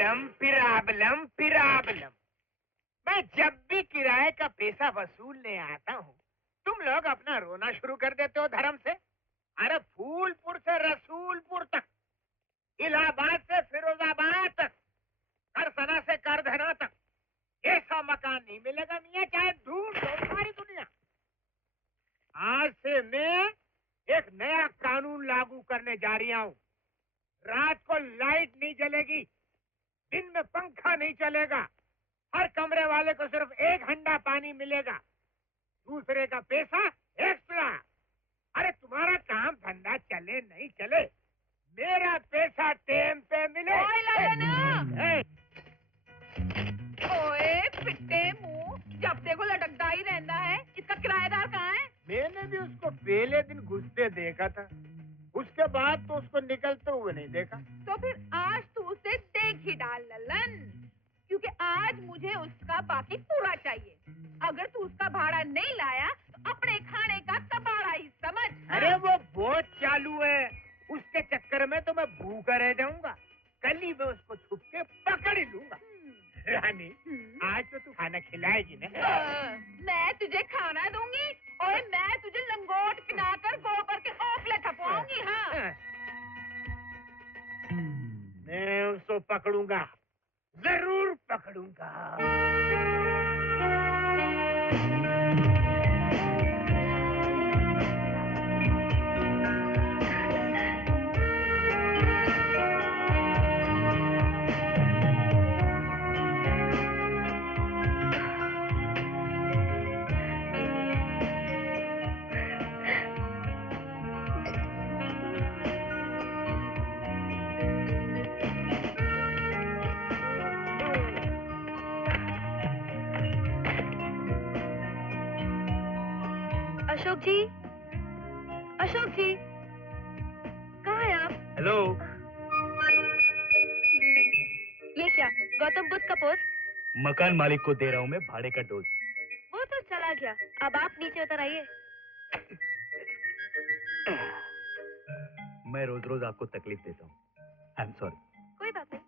पिराबलम पिराबलम पिराबलम। मैं जब भी किराए का पैसा वसूलने आता हूँ, तुम लोग अपना रोना शुरू कर देते हो धर्म से। अरे फूलपुर से रसूलपुर तक, इलाहाबाद से फिरोजाबाद तक, करसना से करधना तक ऐसा मकान नहीं मिलेगा मियाँ, चाहे ढूंढ लो सारी दुनिया। आज से मैं एक नया कानून लागू करने जा रही हूँ। रात को लाइट नहीं जलेगी, दिन में पंखा नहीं चलेगा, हर कमरे वाले को सिर्फ 1 हंडा पानी मिलेगा, दूसरे का पैसा एक्स्ट्रा। अरे तुम्हारा काम धंधा चले नहीं चले, मेरा पैसा टाइम पे मिले। ओए पिट्टे मुंह, जब देखो लटकता ही रहता है। इसका किराएदार कहाँ है? मैंने भी उसको पहले दिन घुसते देखा था, उसके बाद तो उसको निकलते हुए नहीं देखा। तो फिर आज तू उसे देख ही डाल ललन, क्योंकि आज मुझे उसका बाकी पूरा चाहिए। अगर तू उसका भाड़ा नहीं लाया तो अपने खाने का कबाड़ा ही समझ। अरे वो बहुत चालू है, उसके चक्कर में तो मैं भूखा रह जाऊंगा। कल ही मैं उसको छुप के पकड़ ही लूंगा। रानी, आज तो तू खाना खिलाएगी ना? मैं तुझे खाना दूंगी और मैं तुझे लंगोट पिनाकर गोबर के ओपले थपवाऊंगी। हाँ, मैं उसको पकड़ूंगा, जरूर पकड़ूंगा। अशोक जी, अशोक जी, कहाँ हैं आप? हेलो। ये क्या, गौतम बुद्ध का पोस्ट? मकान मालिक को दे रहा हूँ मैं भाड़े का डोज। वो तो चला गया, अब आप नीचे उतर आइए। मैं रोज रोज आपको तकलीफ देता हूँ, आई एम सॉरी। कोई बात नहीं,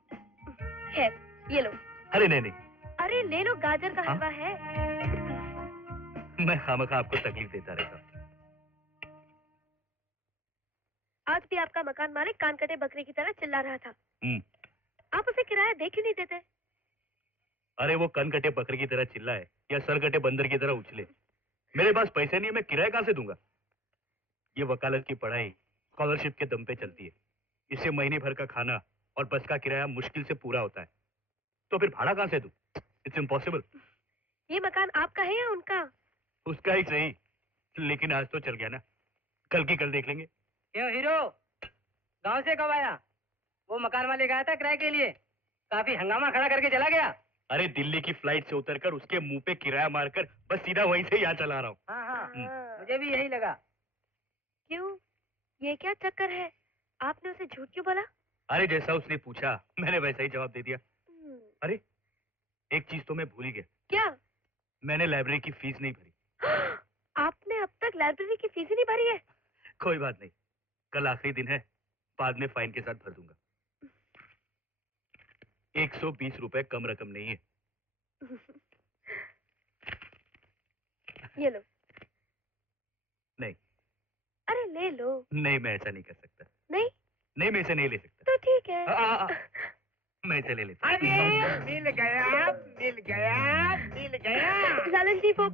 खैर ये लो। अरे नहीं नहीं। अरे ले लो, गाजर का हलवा है। मैं खामखा आपको तकलीफ देता रहता हूँ। आज भी आपका मकान मालिक कान कटे बकरी की तरह चिल्ला रहा था। आप उसे किराया दे क्यों नहीं देते? अरे वो कन कटे बकरी की तरह चिल्लाए या सर कटे बंदर की तरह उछले, मेरे पास पैसे नहीं है, मैं किराया कहाँ से दूंगा? ये वकालत की पढ़ाई स्कॉलरशिप के दम पे चलती है, इससे महीने भर का खाना और बस का किराया मुश्किल से पूरा होता है, तो फिर भाड़ा कहाँ से दूं? It's impossible. ये मकान आपका है या उनका? उसका ही सही, लेकिन आज तो चल गया ना, कल की कल देख लेंगे। क्यों हीरो, गांव से कब आया? वो मकान मालिक आया था किराए के लिए, काफी हंगामा खड़ा करके चला गया। अरे दिल्ली की फ्लाइट से उतरकर उसके मुंह पे किराया मारकर बस सीधा वहीं से यहाँ चला रहा हूँ। हाँ, मुझे भी यही लगा। क्यों, ये क्या चक्कर है? आपने उसे झूठ क्यों बोला? अरे जैसा उसने पूछा मैंने वैसा ही जवाब दे दिया। अरे एक चीज तो मैं भूल ही गया। क्या? मैंने लाइब्रेरी की फीस नहीं भरी। आपने अब तक लाइब्रेरी की फीस ही नहीं भरी है? कोई बात नहीं, कल आखिरी दिन है, बाद में फाइन के साथ भर दूंगा। 120 रुपए कम रकम नहीं है। ये लो। नहीं। अरे ले लो। नहीं, मैं ऐसा नहीं कर सकता। नहीं? नहीं, मैं इसे नहीं ले सकता। तो ठीक है। मैं इसे ले लेता। अरे मिल गया, मिल गया, मिल गया। लालन जी वो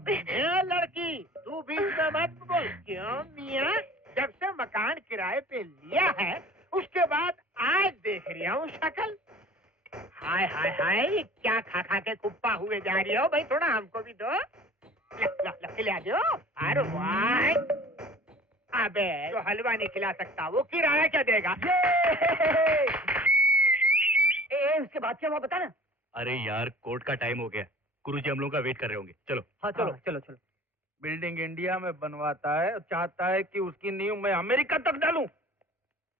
लड़की, तू बीच में मत बोल। क्यों मियाँ, जब से मकान किराए पे लिया है उसके बाद आज देख रहा हूँ शक्ल। हाय हाय हाय, क्या खा खा के कुप्पा हुए जा रही हो? भाई थोड़ा हमको भी दो। खिला दो। अरे वाह, अबे जो हलवा नहीं खिला सकता वो किराया क्या देगा? उसके बाद क्या हुआ बता ना। अरे यार कोर्ट का टाइम हो गया, गुरुजी हम लोगों का वेट कर रहे होंगे, चलो। हाँ चलो चलो चलो। बिल्डिंग इंडिया में बनवाता है और चाहता है कि उसकी नींव मैं अमेरिका तक डालूं।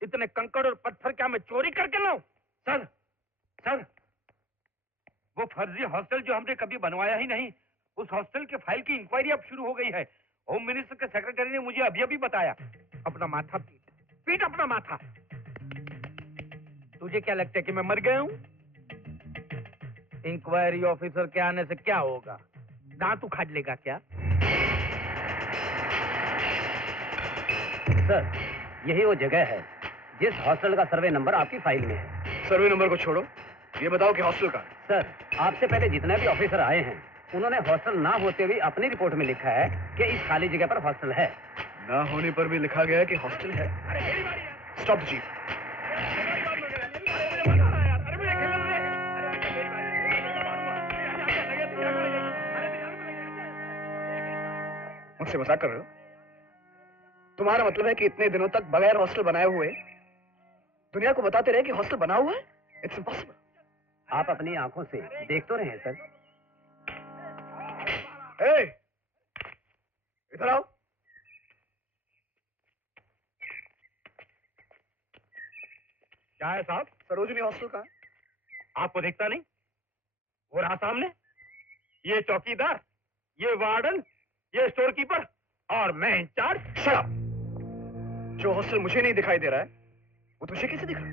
इतने कंकड़ और पत्थर क्या मैं चोरी करके लाऊं? सर सर, वो फर्जी हॉस्टल जो हमने कभी बनवाया ही नहीं, उस हॉस्टल के फाइल की इंक्वायरी अब शुरू हो गई है। होम मिनिस्टर के सेक्रेटरी ने मुझे अभी अभी बताया। अपना माथा पीट, पीट अपना माथा। तुझे क्या लगता है कि मैं मर गया हूं? इंक्वायरी ऑफिसर के आने से क्या होगा? दांत उखाड़ लेगा क्या? सर, यही वो जगह है जिस हॉस्टल का सर्वे नंबर आपकी फाइल में है। सर्वे नंबर को छोड़ो, ये बताओ कि हॉस्टल का। सर, आपसे पहले जितने भी ऑफिसर आए हैं उन्होंने हॉस्टल ना होते हुए अपनी रिपोर्ट में लिखा है कि इस खाली जगह पर हॉस्टल है। ना होने पर भी लिखा गया है कि हॉस्टल है। Stop the jeep. मुझसे मजाक कर रहे हो? तुम्हारा मतलब है कि इतने दिनों तक बगैर हॉस्टल बनाए हुए दुनिया को बताते रहे कि हॉस्टल बना हुआ है? It's impossible. आप अपनी आंखों से देख तो रहे हैं सर। इधर आओ। क्या है साहब? सरोजनी हॉस्टल का आपको दिखता नहीं? वो रहा सामने, ये चौकीदार, ये वार्डन, ये स्टोर कीपर और मैं इंचार्ज। Shut up. जो हॉस्टल मुझे नहीं दिखाई दे रहा है वो तुझे कैसे दिख रहा है?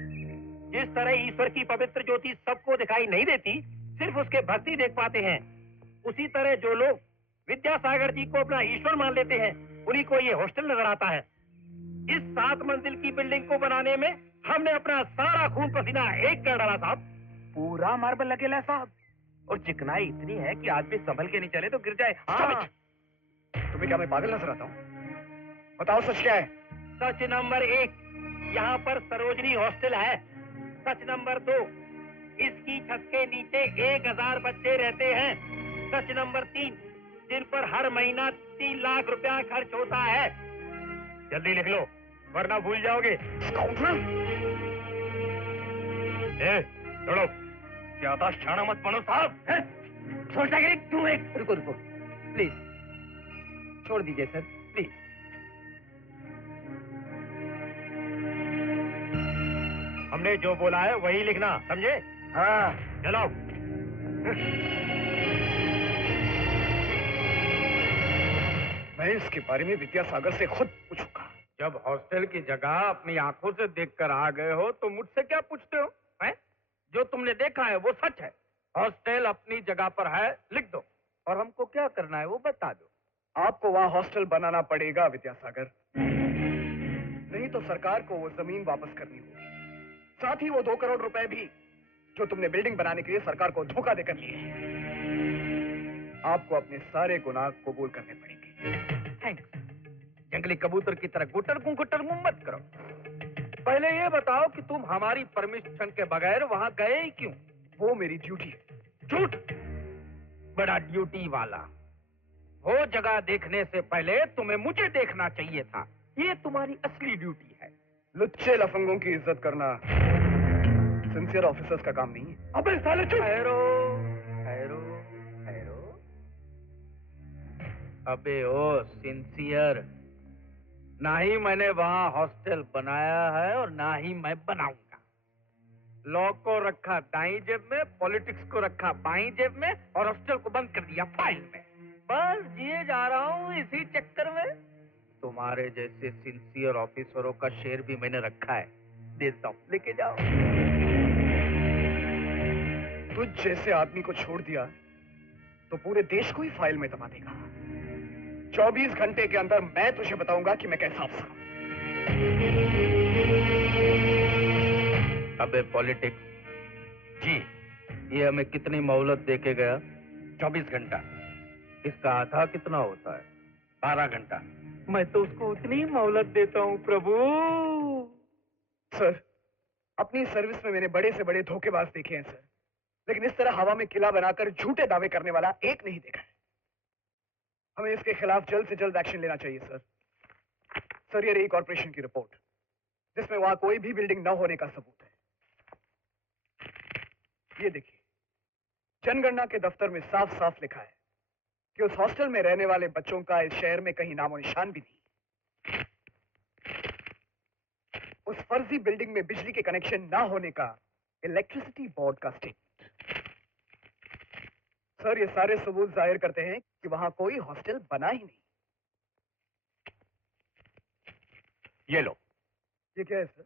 जिस तरह ईश्वर की पवित्र ज्योति सबको दिखाई नहीं देती, सिर्फ उसके भक्ति देख पाते हैं, उसी तरह जो लोग विद्यासागर जी को अपना ईश्वर मान लेते हैं उन्हीं को ये हॉस्टल नजर आता है। इस 7 मंजिल की बिल्डिंग को बनाने में हमने अपना सारा खून पसीना एक कर डाला साहब। पूरा मार्बल लगेला साहब, और चिकनाई इतनी है कि आदमी संभल के नहीं चले तो गिर जाए। हाँ। तुम्हें क्या मैं पागल नजर आता हूँ? बताओ सच क्या है? सच नंबर 1, यहाँ पर सरोजनी हॉस्टल है। सच नंबर 2, इसकी छत के नीचे 1000 बच्चे रहते हैं। सच नंबर 3, जिन पर हर महीना 3 लाख रुपया खर्च होता है। जल्दी लिख लो वरना भूल जाओगे। छोड़ो, ज्यादा शाना मत बनो साहब। सोचता कि तू एक रुको रुको प्लीज, छोड़ दीजिए सर प्लीज। हमने जो बोला है वही लिखना, समझे? हाँ। चलो। मैं इसके बारे में विद्यासागर से खुद पूछूंगा। जब हॉस्टल की जगह अपनी आंखों से देखकर आ गए हो तो मुझसे क्या पूछते हो? हैं? जो तुमने देखा है वो सच है। हॉस्टल अपनी जगह पर है, लिख दो, और हमको क्या करना है वो बता दो। आपको वहाँ हॉस्टल बनाना पड़ेगा विद्यासागर, नहीं तो सरकार को वो जमीन वापस करनी होगी, साथ ही वो 2 करोड़ रुपए भी जो तुमने बिल्डिंग बनाने के लिए सरकार को धोखा देकर लिए। आपको अपने सारे गुनाह कबूल करने पड़ेंगे। थैंक्स। जंगली कबूतर की तरह गुटर गुं मत करो। पहले ये बताओ कि तुम हमारी परमिशन के बगैर वहां गए ही क्यों? वो मेरी ड्यूटी है। झूठ, बड़ा ड्यूटी वाला। वो जगह देखने से पहले तुम्हें मुझे देखना चाहिए था। ये तुम्हारी असली ड्यूटी है। लुच्चे लफंगों की इज्जत करना सिंसियर ऑफिसर्स का काम नहीं है। अबे साले चुप। ठहरो ठहरो ठहरो। अबे ओ सिंसियर, ना ही मैंने वहां हॉस्टल बनाया है और ना ही मैं बनाऊंगा। लॉ को रखा दाईं जेब में, पॉलिटिक्स को रखा बाईं जेब में, और हॉस्टल को बंद कर दिया फाइल में। बस जिए जा रहा हूँ इसी चक्कर में। तुम्हारे जैसे सिंसियर ऑफिसरों का शेयर भी मैंने रखा है, देता हूँ, लेके जाओ। तुझ जैसे आदमी को छोड़ दिया तो पूरे देश को ही फाइल में दबा देगा। 24 घंटे के अंदर मैं तुझे बताऊंगा कि मैं कैसा अफसर हूं। अबे पॉलिटिक्स जी, ये हमें कितनी मोहलत देके गया? 24 घंटा। इसका आधा कितना होता है? 12 घंटा। मैं तो उसको उतनी ही मोहलत देता हूँ प्रभु। सर, अपनी सर्विस में मैंने बड़े से बड़े धोखेबाज देखे हैं सर, लेकिन इस तरह हवा में किला बनाकर झूठे दावे करने वाला एक नहीं देखा है। हमें इसके खिलाफ जल्द से जल्द एक्शन लेना चाहिए सर। सर, ये रही कॉर्पोरेशन की रिपोर्ट, जिसमें वहां कोई भी बिल्डिंग न होने का सबूत है। ये देखिए, जनगणना के दफ्तर में साफ साफ लिखा है कि उस हॉस्टल में रहने वाले बच्चों का इस शहर में कहीं नामो निशान भी नहीं। उस फर्जी बिल्डिंग में बिजली के कनेक्शन ना होने का इलेक्ट्रिसिटी बोर्ड का स्टेटमेंट। सर, ये सारे सबूत जाहिर करते हैं कि वहां कोई हॉस्टल बना ही नहीं। ये लो। ये क्या है सर?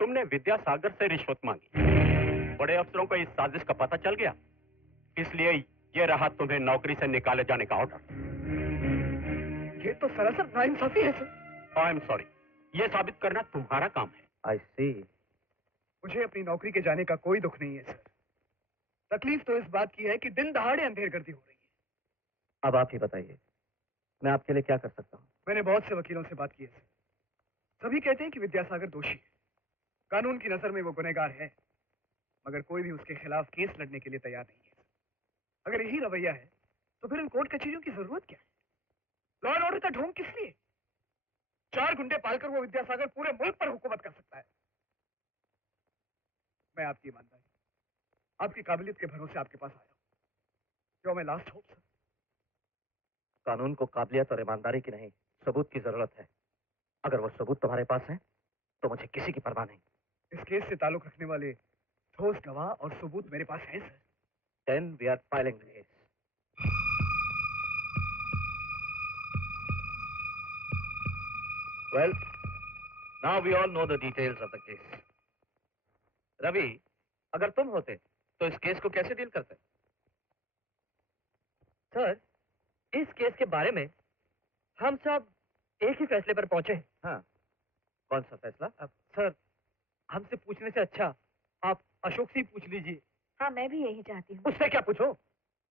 तुमने विद्यासागर से रिश्वत मांगी, बड़े अफसरों को इस साजिश का पता चल गया इसलिए ये रहा तुम्हें नौकरी से निकाले जाने का ऑर्डर। ये तो सरासर नाइंसाफी है सर। आई एम सॉरी, ये साबित करना तुम्हारा काम है। आई सी। मुझे अपनी नौकरी के जाने का कोई दुख नहीं है सर। तकलीफ तो इस बात की है कि दिन दहाड़े अंधेरगर्दी हो रही है। अब आप ही बताइए, मैं आपके लिए क्या कर सकता हूँ? मैंने बहुत से वकीलों से बात की है सर। सभी कहते हैं कि विद्यासागर दोषी है, कानून की नजर में वो गुनहगार है, मगर कोई भी उसके खिलाफ केस लड़ने के लिए तैयार नहीं है। अगर यही रवैया है तो फिर इन कोर्ट कचहरियों की जरूरत क्या है? लॉ एंड ऑर्डर का ढोंग किस लिए? 4 गुंडे पालकर वो विद्यासागर पूरे मुल्क पर हुकूमत कर सकता है। मैं आपकी ईमानदारी, आपकी काबिलियत के भरोसे आपके पास आया हूं। जो मैं लास्ट होप सर। कानून को काबिलियत और ईमानदारी की नहीं, सबूत की जरूरत है। अगर वो सबूत तुम्हारे पास है तो मुझे किसी की परवाह नहीं। इस केस से ताल्लुक रखने वाले ठोस गवाह और सबूत मेरे पास हैं sir. Then we are filing the case. Well, now we all know the details of the case. Ravi, अगर तुम होते तो इस केस को कैसे डील करते? सर, इस केस के बारे में हम सब एक ही फैसले पर पहुंचे हैं। हाँ, कौन सा फैसला? सर, हमसे पूछने से अच्छा आप अशोक से ही पूछ लीजिए। हाँ, मैं भी यही चाहती हूँ। उससे क्या पूछो?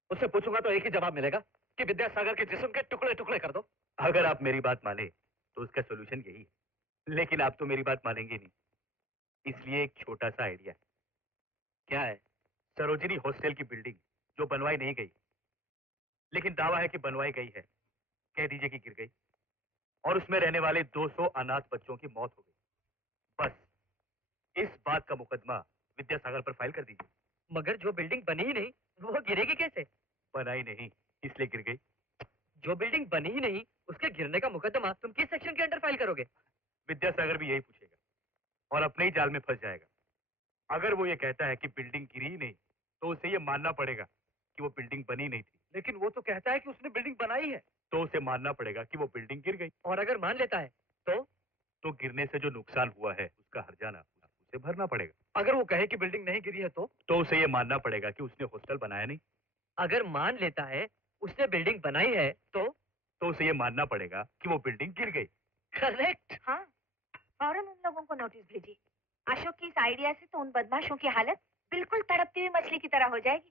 उससे पूछूंगा तो एक ही जवाब मिलेगा कि विद्यासागर के जिस्म के टुकड़े टुकड़े कर दो। अगर आप मेरी बात माने तो उसका सोल्यूशन यही है, लेकिन आप तो मेरी बात मानेंगे नहीं। इसलिए एक छोटा सा आइडिया। क्या है? सरोजिनी हॉस्टल की बिल्डिंग जो बनवाई नहीं गई, लेकिन दावा है कि बनवाई गई है, कह दीजिए कि गिर गई और उसमें रहने वाले 200 अनाथ बच्चों की मौत हो गई। बस इस बात का मुकदमा विद्यासागर पर फाइल कर दीजिए। मगर जो बिल्डिंग बनी ही नहीं, वो गिरेगी कैसे? बनाई नहीं, इसलिए गिर गई। जो बिल्डिंग बनी ही नहीं, उसके गिरने का मुकदमा तुम किस सेक्शन के अंडर फाइल करोगे? विद्यासागर भी यही पूछेगा और अपने ही जाल में फंस जाएगा। अगर वो ये कहता है कि बिल्डिंग गिरी ही नहीं, तो उसे ये मानना पड़ेगा कि वो बिल्डिंग बनी नहीं थी। लेकिन वो तो कहता है कि उसने बिल्डिंग बनाई है। तो उसे मानना पड़ेगा कि वो बिल्डिंग गिर गई। और अगर मान लेता है तो गिरने से जो नुकसान हुआ है उसका हर्जाना उसे भरना पड़ेगा। अगर वो कहे कि बिल्डिंग नहीं गिरी है तो उसे ये मानना पड़ेगा कि उसने हॉस्टल बनाया नहीं। अगर मान लेता है उसने बिल्डिंग बनाई है तो उसे ये मानना पड़ेगा कि वो बिल्डिंग गिर गई। करेक्ट। हाँ, फौरन उन लोगों को नोटिस भेजिए। अशोक की इस आइडिया से तो उन बदमाशों की हालत बिल्कुल तड़पती हुई मछली की तरह हो जाएगी।